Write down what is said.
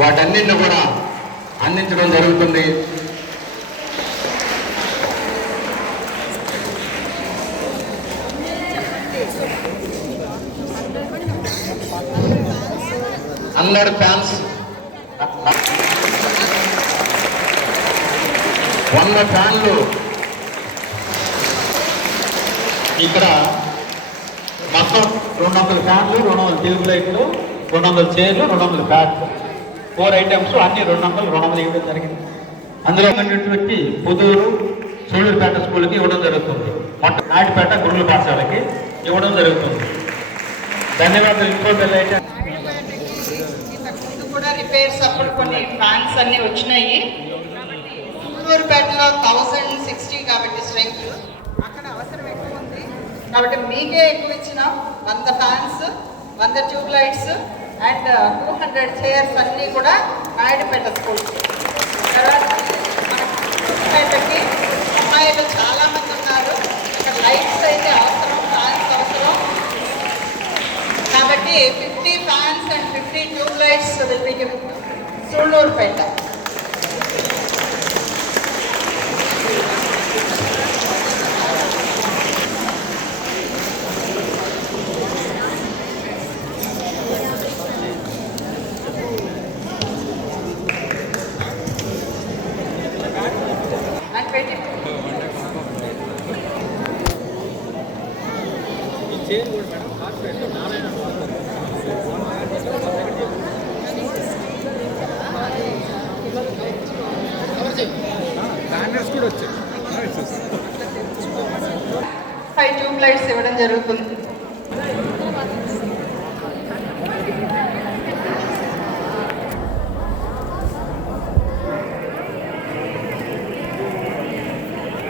వాటన్నిటిని కూడా అందించడం జరుగుతుంది. అందరు ఫ్యాన్స్ 100 ఫ్యాన్లు ఇక్కడ మొత్తం 200 ఫ్యాన్లు, 200 ట్యూబ్ లైట్లు, 200 చైర్లు, 200 ఫ్యాన్స్, 4 ఐటమ్స్ అన్ని 200 ఇవ్వడం జరిగింది. అందులో ఉన్నటువంటి పుదూరు సూళ్ళూరుపేట స్కూల్కి ఇవ్వడం జరుగుతుంది. నాటిపేట గురువుల పాఠశాలకి ఇవ్వడం జరుగుతుంది. ధన్యవాదాలు. ఇంకోటి కూడా రిపేర్స్ అప్పుడు కొన్ని ఫ్యాన్స్ అన్ని వచ్చినాయి. సూళ్ళూరుపేటలో 1060 కాబట్టి స్ట్రెంగ్త్ అక్కడ అవసరం ఎక్కువ ఉంది కాబట్టి మీకే ఎక్కువ ఇచ్చిన 100 fans, 100 tube lights and 200 chairs అన్నీ కూడా నాయుడుపేట స్కూల్. తర్వాత మనకి అమ్మాయిలు చాలామంది ఉన్నారు. ఇక్కడ లైట్స్ అయితే అవసరం, ఫ్యాన్స్ అవసరం కాబట్టి 50 fans and 50 tube lights will be given to Sullurpeta. Five tube lights ఇవ్వడం జరుగుతుంది.